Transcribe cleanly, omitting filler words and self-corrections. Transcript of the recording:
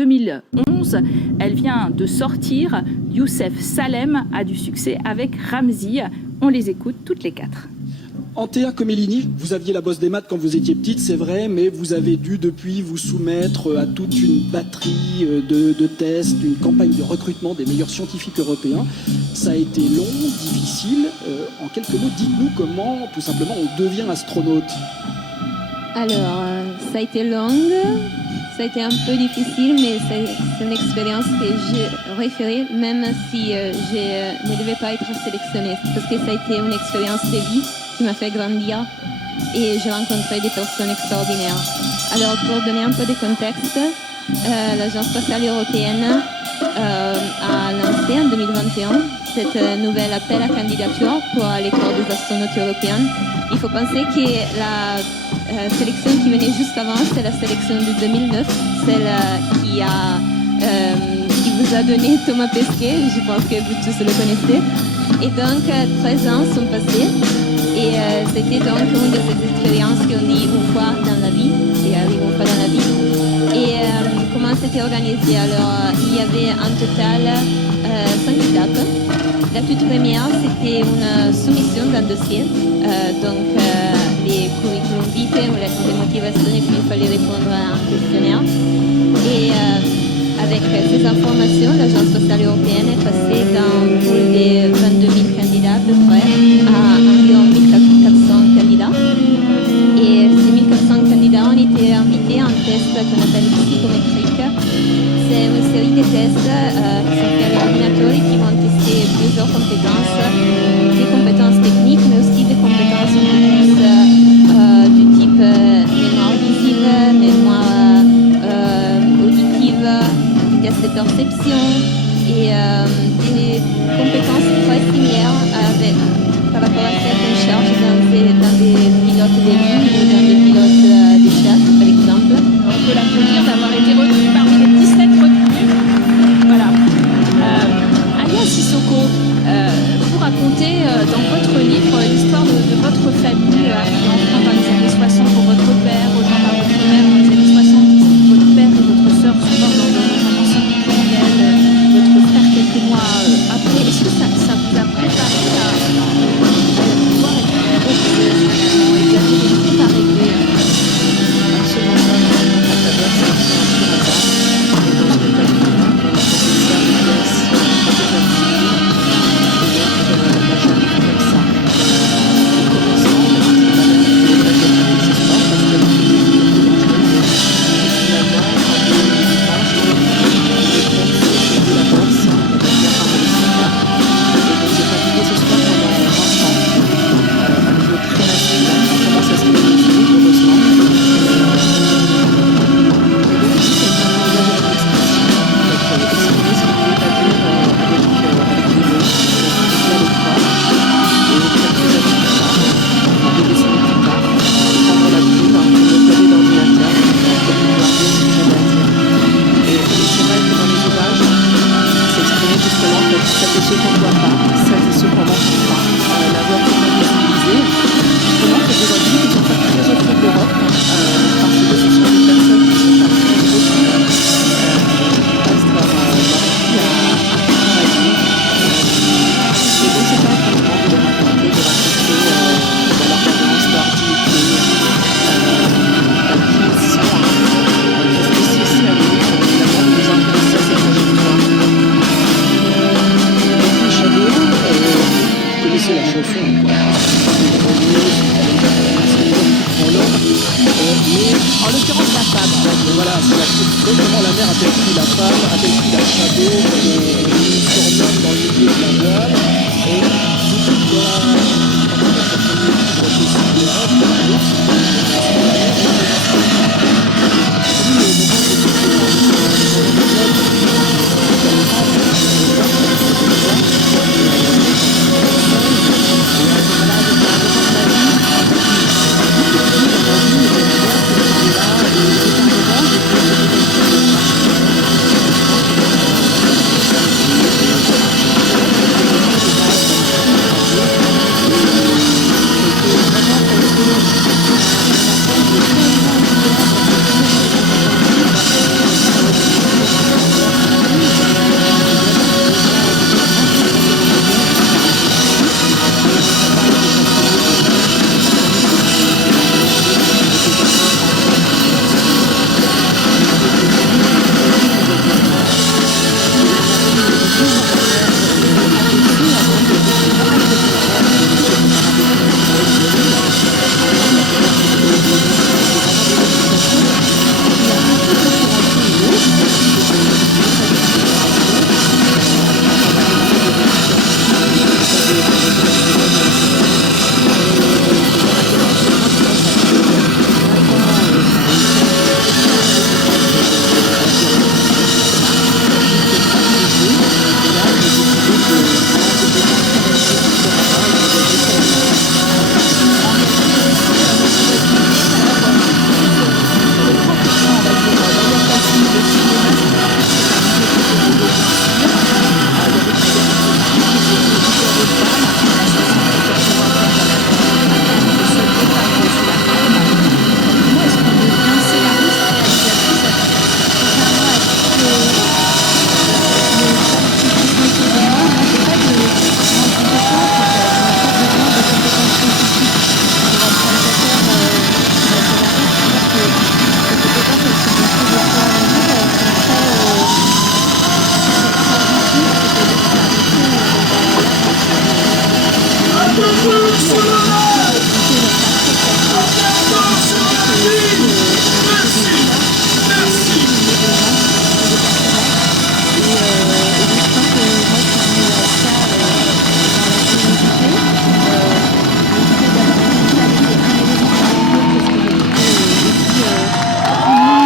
2011. Elle vient de sortir. Youssef Salem a du succès avec Ramzy. On les écoute toutes les quatre. Antea Comellini, vous aviez la bosse des maths quand vous étiez petite, c'est vrai, mais vous avez dû depuis vous soumettre à toute une batterie de tests, une campagne de recrutement des meilleurs scientifiques européens. Ça a été long, difficile. En quelques mots, dites-nous comment, tout simplement, on devient astronaute. Alors, ça a été long, ça a été un peu difficile, mais c'est une expérience que j'ai référée, même si je ne devais pas être sélectionnée, parce que ça a été une expérience de vie qui m'a fait grandir et j'ai rencontré des personnes extraordinaires. Alors, pour donner un peu de contexte, l'Agence spatiale européenne a lancé en 2021 cette nouvelle appel à candidature pour l'école des astronautes européens. Il faut penser que la sélection qui venait juste avant, c'est la sélection de 2009, celle qui vous a donné Thomas Pesquet, je pense que vous tous le connaissez. Et donc, 13 ans sont passés. Et c'était donc une de ces expériences qu'on dit une fois dans la vie, qui arrive une fois dans la vie. Et comment c'était organisé? Alors, il y avait en total 5 étapes. La toute première, c'était une soumission d'un dossier, donc les curriculum vitae, ou lettres de motivation, et puis il fallait répondre à un questionnaire. Et avec ces informations, l'Agence spatiale européenne est passée d'un pool de 22 000 candidats à peu près à environ 1400 candidats. Et ces 1400 candidats ont été invités à un test qu'on appelle psychométrique. C'est une série de tests qui sont faits à l'ordinateur et qui vont tester plusieurs compétences, des compétences techniques, mais aussi des compétences un peu plus du type mémoire visible, mémoire auditive, tests de perception et des compétences très similaires par rapport à celles qu'on cherche dans des pilotes de ligne ou dans des pilotes de chasse, par exemple. On peut l'applaudir d'avoir été retenu parmi les 17 retenus. Voilà. Aya Sissoko, vous racontez dans votre livre l'histoire de votre famille arrivée en France dans les années 60 pour votre père, rejoint par votre mère dans les années 70. Votre père et votre sœur sont morts dans un incendie criminel, votre frère quelques mois après. Est-ce que ça vous a préparé à pouvoir être professeur et vous avez des comptes à régler à ce moment-là? Comment la mère a-t-elle pris la femme, a-t-elle pris la chapeau, on surnomme dans le milieu de la voile, et tout dans la possible